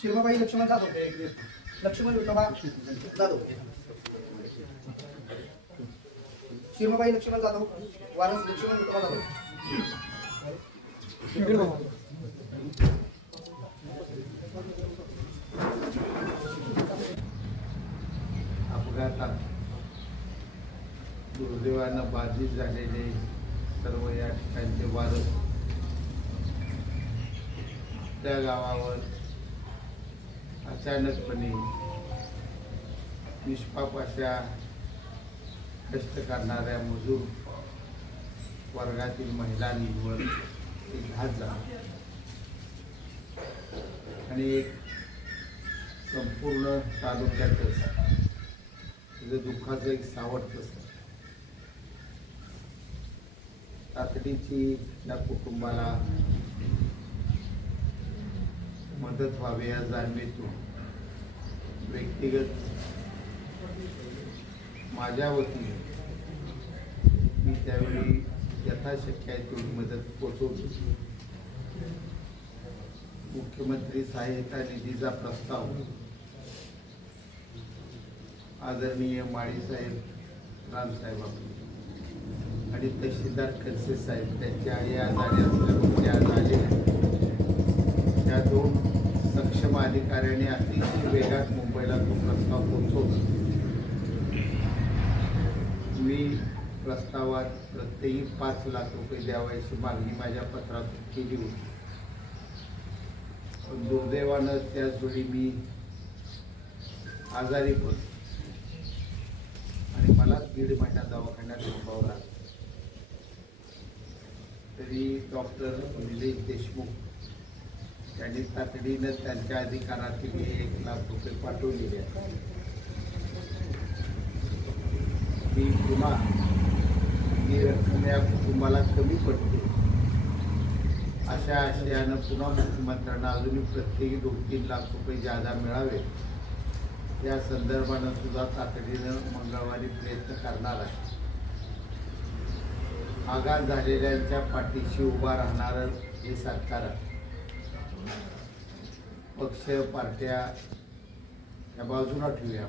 शिरमाबाई लक्ष्मण जात होते लक्ष्मण विठोबा जात होते शिरमाबाई लक्ष्मण जाधव. वारस लक्ष्मण विठोबा जाधव. अपघातात दुर्दैवानं बाधित झालेले सर्व या ठिकाणचे वारस त्या गावावर अचानकपणे निष्पाप अशा कष्ट करणाऱ्या मजूर वर्गातील महिलांवर एक घात झाला आणि एक संपूर्ण तालुक्यातच तिचं दुःखाचं एक सावट असतं तातडीची त्या कुटुंबाला मदत व्हावी या जाणीतून व्यक्तिगत माझ्या वतीने मी त्यावेळी यथाशक्य आहे तेवढी मदत पोचवतो मुख्यमंत्री सहाय्यता निधीचा प्रस्ताव. आदरणीय माळीसाहेब रामसाहेब आपले आणि तहसीलदार खडसे साहेब त्यांच्या आई आजारी असल्यामुळे ते आज आले त्या दोन सक्षम अधिकाऱ्याने अतिशय वेगात मुंबईला तो प्रस्ताव पोहोचवला. मी प्रस्तावात प्रत्येकी पाच लाख रुपये द्यावायची मागणी माझ्या पत्रात केली होती. पण दुर्दैवानं त्याचवेळी मी आजारी पडलो. आणि मला दीड महिना दवाखान्यात झोपावं लागलं तरी डॉक्टर निलेश देशमुख त्यांनी तातडीनं त्यांच्या अधिकारातील एक लाख रुपये पाठवलेले आहेत. पुन्हा ही रक्कम या कुटुंबाला कमी पडते. अशा आशयानं पुन्हा मुख्यमंत्र्यांना अजूनही प्रत्येकी दोन तीन लाख रुपये जादा मिळावे. या संदर्भानं सुद्धा तातडीनं मंगळवारी प्रयत्न करणार आहे. आघात झालेल्यांच्या पाठीशी उभा राहणारं हे सरकार आहे. पक्ष पार्ट्या या बाजूला ठेवूया